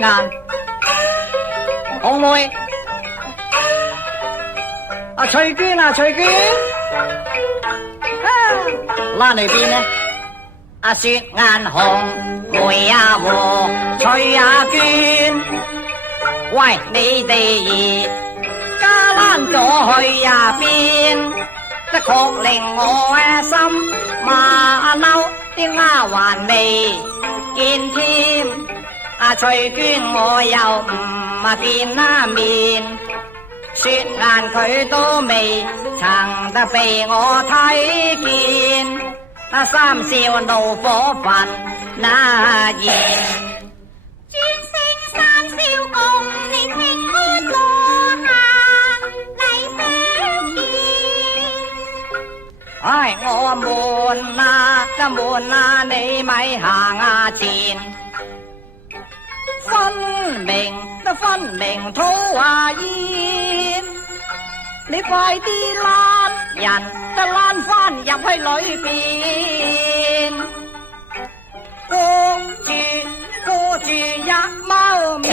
顏，紅梅，阿翠娟啊，翠娟，拉嚟邊呢？阿雪顏紅梅啊和翠啊娟，喂你哋家欄咗去呀邊？即確令我心馬騮啲丫還未見添，阿翠娟我又唔見面，雪顏佢都未曾得被我睇見，阿三少怒火焚那言，尊姓三少共你平安落下嚟相見。唉，我悶啊，就悶啊，你咪行前，分明土話煙，你快啲攔人，就攔翻入去裏邊，過住一貓面。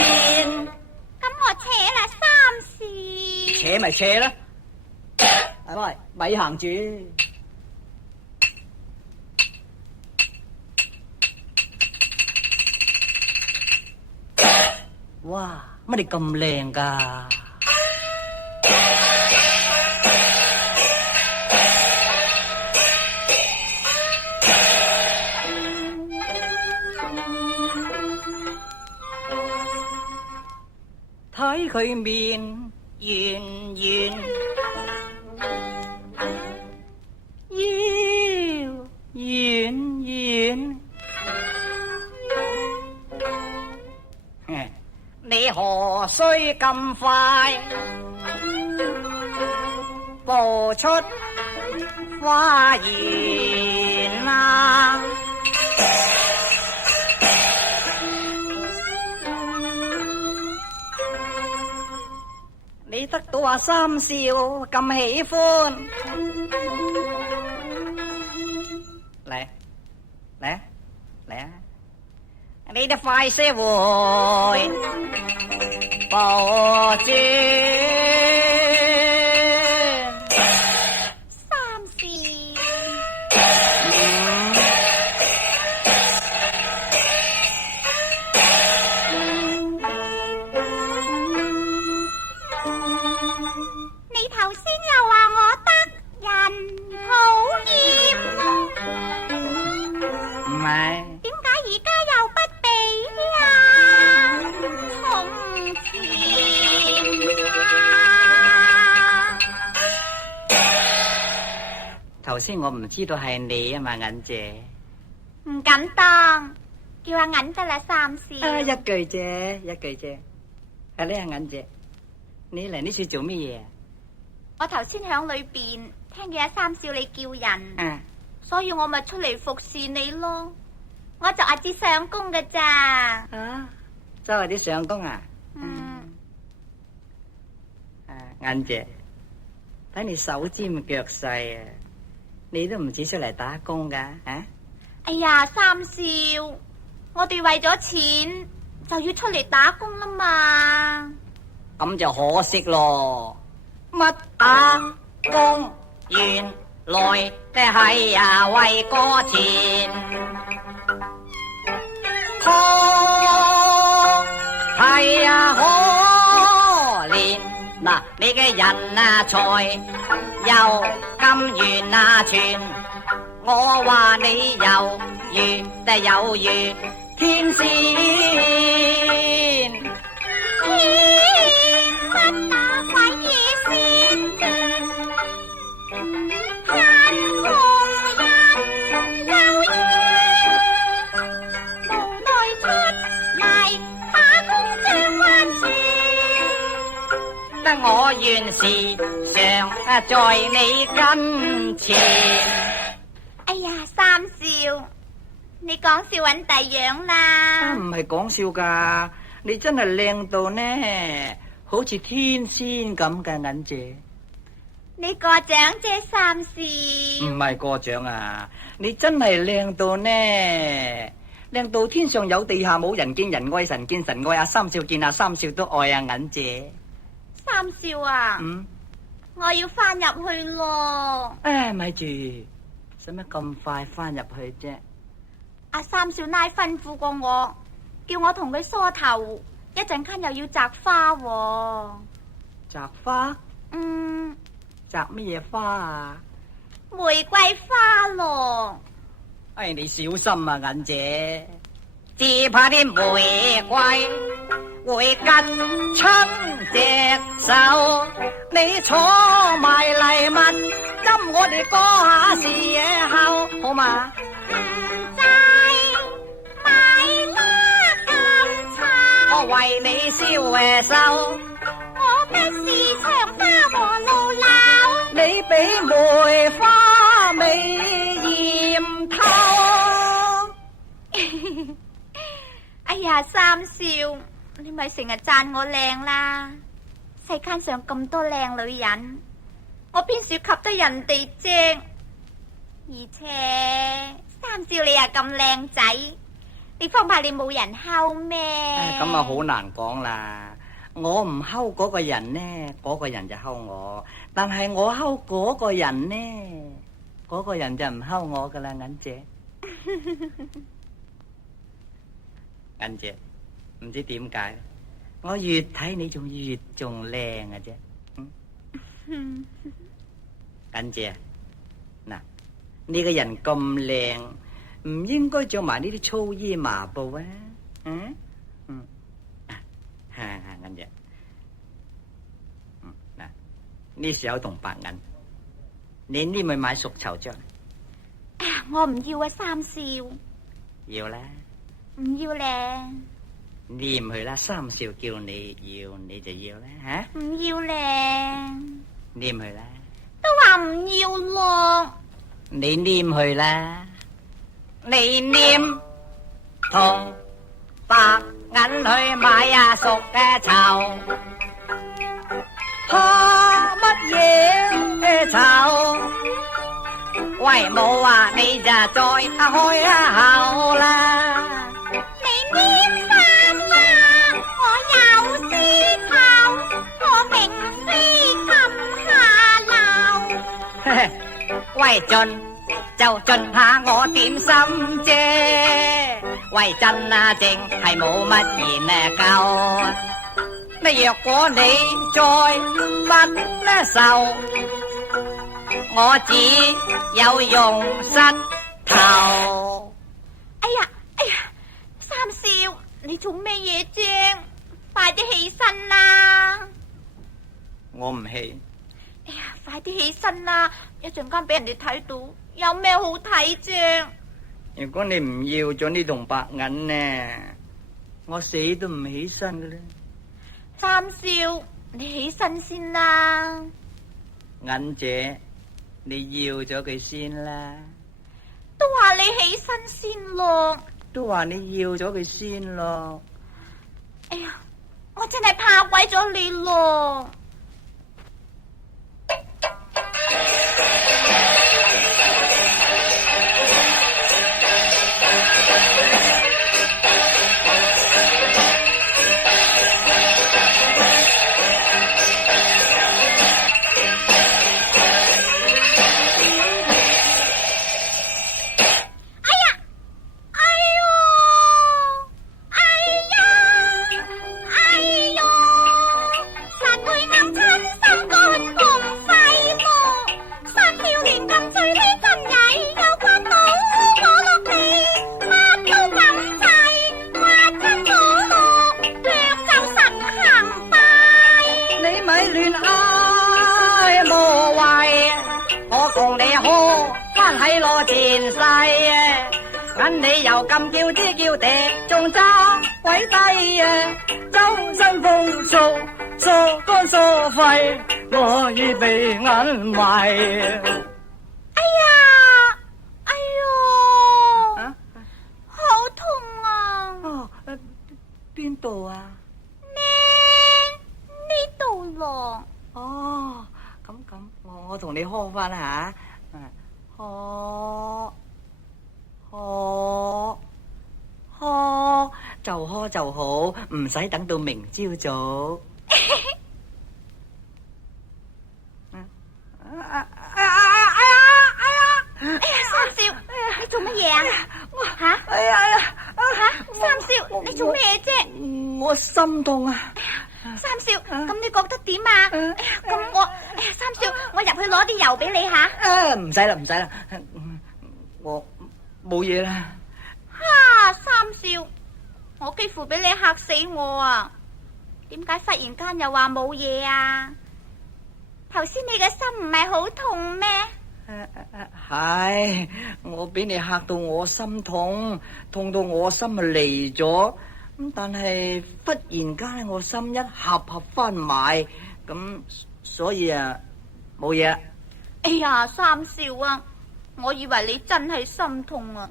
咁我扯啦三少，扯咪扯啦，喂，咪行住。哇，乜你咁靚噶？睇佢面圓圓，腰圓圓。你何須咁快步出花園啊？你得到阿三少咁喜歡，嚟嚟嚟啊！你哋快些回報轉，三少，你頭先又話我得人討厭，唔係。點解而家又不俾啊？從前啊，頭先我唔知道係你啊嘛，銀姐。唔敢當，叫阿銀得啦，三少。一句啫，一句啫。係呢，阿銀姐，你嚟呢處做乜嘢？我頭先響裏邊聽見阿三少你叫人，所以我咪出嚟服侍你咯。我就阿支上工嘅咋。啊，周圍啲上工啊？銀姐，睇你手尖腳細啊，你都唔止出嚟打工噶啊？哎呀，三少，我哋為咗錢就要出嚟打工啦嘛。咁就可惜咯。乜打工原來嘅係啊為個錢，係啊可憐嗱，你嘅人啊財又咁圓啊全，我話你猶如天仙。乜打鬼嘢先？人紅人又冤，無奈出嚟打工將彎轉，得我原是常在你跟前。哎呀，三少，你講笑搵第樣啦。唔係講笑噶，你真係靚到呢，好似天仙咁嘅銀姐。你過獎啫，三少。唔係過獎啊，你真係靚到呢，靚到天上有地下冇，人見人愛神見神愛，阿三少見阿三少都愛啊銀姐。三少啊，我要翻入去咯。唉，咪住，使乜咁快翻入去啫？阿三少奶吩咐過我，叫我同佢梳頭，一陣間又要摘花喎。摘花？摘乜嘢花啊？玫瑰花咯。唉，你小心啊銀姐，只怕啲玫瑰會吉親隻手，你坐埋嚟問，咁我哋過下時候好嘛？我為你燒手，我不是長花和路柳，你比梅花美艷透。哎呀，三少，你咪成日讚我靚啦！世間上咁多靚女人，我邊少及得人哋啫？而且三少你又咁靚仔，你方怕你冇人溝咩？咁啊好難講啦！我唔溝嗰個人呢，嗰個人就溝我；但係我溝嗰個人呢，嗰個人就唔溝我噶啦，銀姐。銀姐，唔知點解，我越睇你仲靚嘅啫。銀姐，嗱，呢個人咁靚，唔應該着埋呢啲粗衣麻布啊！銀姐，嗱，呢時候同白銀，你呢咪買熟綢着？我唔要啊，三少。要啦。唔要咧。你唔去啦，三少叫你要，你就要啦，吓？唔要咧。你唔去啦。都話唔要咯。你黏去啦，你黏同白銀去買啊熟嘅綢，怕乜嘢嘅綢？喂冇啊，你就再開口啦。你黏翻啦，我有絲綢，我並非咁下流。喂盡就盡下我點心啫，喂真啊正係冇乜言啊夠。你若果你再不受，我只有用膝頭。哎呀，三少，你做咩嘢啫？快啲起身啦！我唔起。哎呀，快啲起身啦！一陣間俾人哋睇到，有咩好睇啫？如果你唔要咗呢棟白銀呢，我死都唔起身㗎啦。三少，你起身先啦。銀姐，你要咗佢先啦。都話你起身先咯。都話你要咗佢先咯。哎呀，我真係怕鬼咗你咯。你又咁叫啲叫地，仲揸鬼低啊！周身風騷，疏肝疏肺，我已被眼迷。哎呀，哎喲，好痛啊！哦，邊度啊？呢度咯。哦，咁，我同你呵翻下，呵。就呵就好，唔使等到明朝早。三少，你做乜嘢啊？吓？三少，你做咩啫？我心痛啊！三少，咁你覺得點啊？咁三少，我入去攞啲油俾你吓。唔使啦，唔使啦，我冇嘢啦。三少，我幾乎俾你嚇死我啊！點解忽然間又話冇嘢啊？頭先你嘅心唔係好痛咩？係，我俾你嚇到我心痛，痛到我心啊離咗。咁但係忽然間我心一合翻埋，咁所以啊冇嘢。哎呀，三少啊，我以為你真係心痛啊，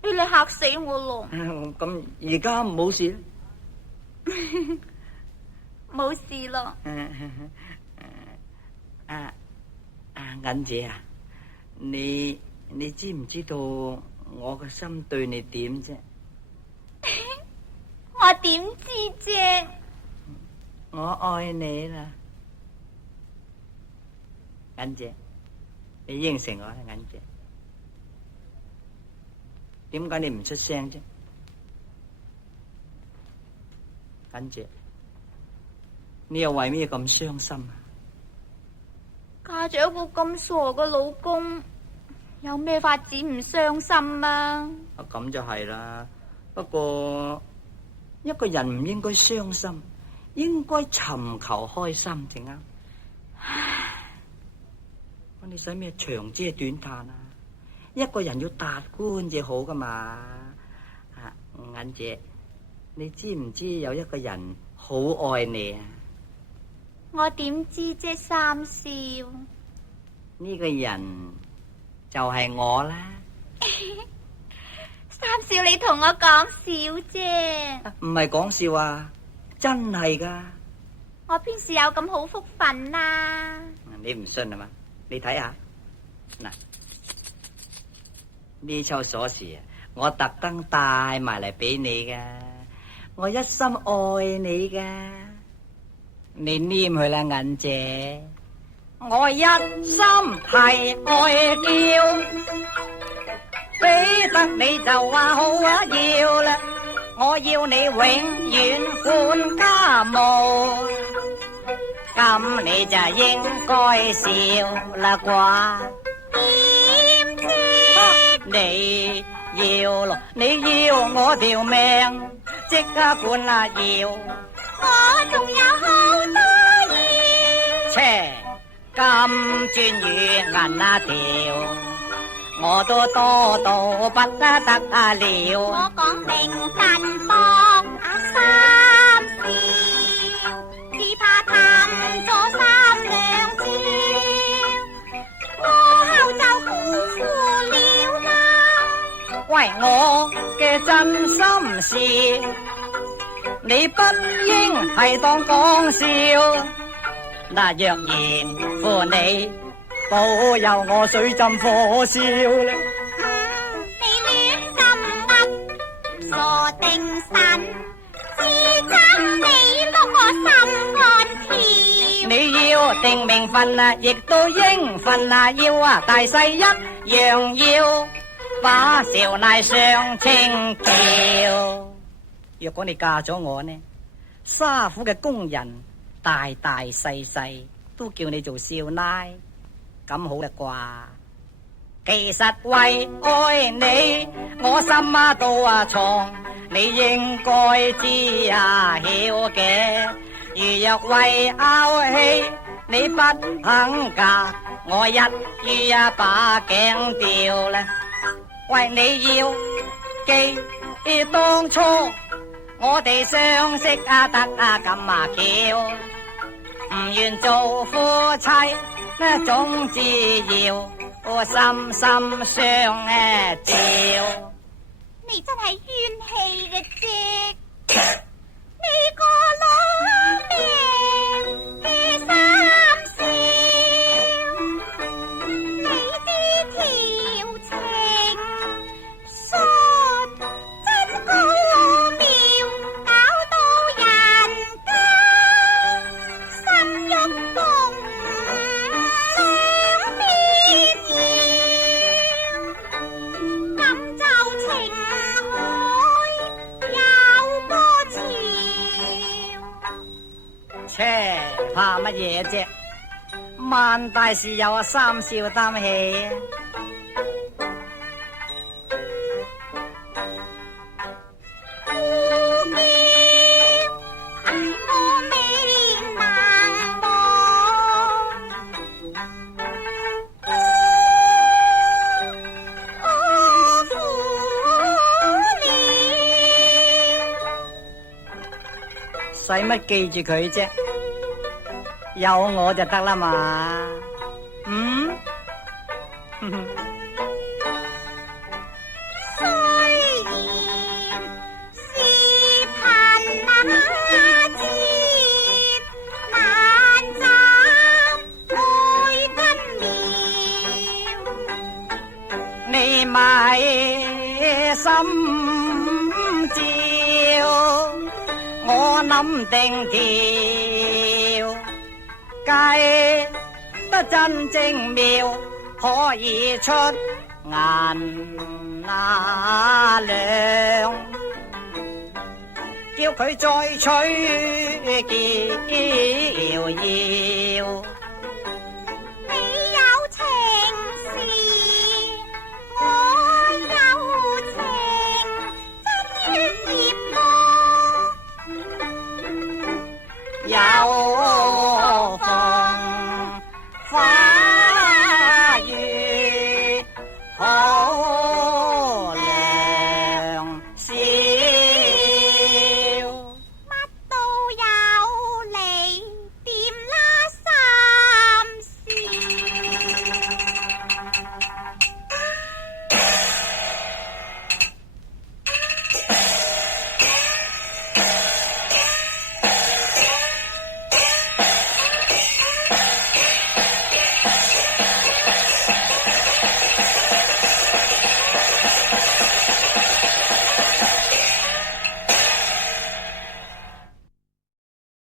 俾你嚇死我咯。咁而家冇事。冇事咯。銀姐啊，你知唔知道我嘅心對你點啫？我點知啫？我愛你啦，銀姐，你應承我啦，銀姐。點解你唔出聲啫？銀姐，你又為咩咁傷心啊？嫁咗一個咁傻嘅老公，有咩法子唔傷心啊？咁就係啦。不過一個人唔應該傷心，應該尋求開心正啱。你使咩長嗟短嘆啊？一個人要達觀至好噶嘛。銀姐，你知唔知有一個人好愛你啊？我點知啫，三少？呢個人就係我啦。三少，你同我講笑啫。唔係講笑啊，真係噶。我邊時有咁好福分啊？你唔信啊嘛？你睇下嗱，呢抽鎖匙啊，我特登帶埋嚟俾你噶，我一心愛你噶。你黏佢啦，銀姐。我一心係愛嬌，俾得你就話好啊要啦。我要你永遠管家務，咁你就應該笑啦啩。點知？你要咯，你要我條命，即刻管啦要。我仲有好多嘢。切，金磚與銀條，我都多到不得了。我講名分薄三少，只怕貪咗三兩招，過後就辜負了啦。喂，我嘅真心事，你不應係當講笑。嗱，若然負你，保佑我水浸火燒啦。你亂咁噏，傻定神，只憎你碌我心肝跳。你要定名分啊，亦都應份啊，要啊大細一樣要，把少奶上清橋。若果你嫁咗我呢，沙府嘅工人大大細細都叫你做少奶，咁好啦啩？其實為愛你，我心啊都藏，你應該知啊曉嘅。如若為拗氣，你不肯嫁，我一於啊把頸掉啦。喂，你要記當初我哋相識啊得啊咁啊巧，唔願做夫妻呢，總之要我心心相照。你真係冤氣嘅啫，你個攞命嘅三少，你啲調情術真高妙。乜嘢啫？萬大事有啊，三少擔起。使乜記住佢啫？有我就得啦嘛。嗯？雖然是貧那節，難找愛根苗。你咪心照，我諗定條計得真正妙，可以出銀兩，叫佢再娶喬遙。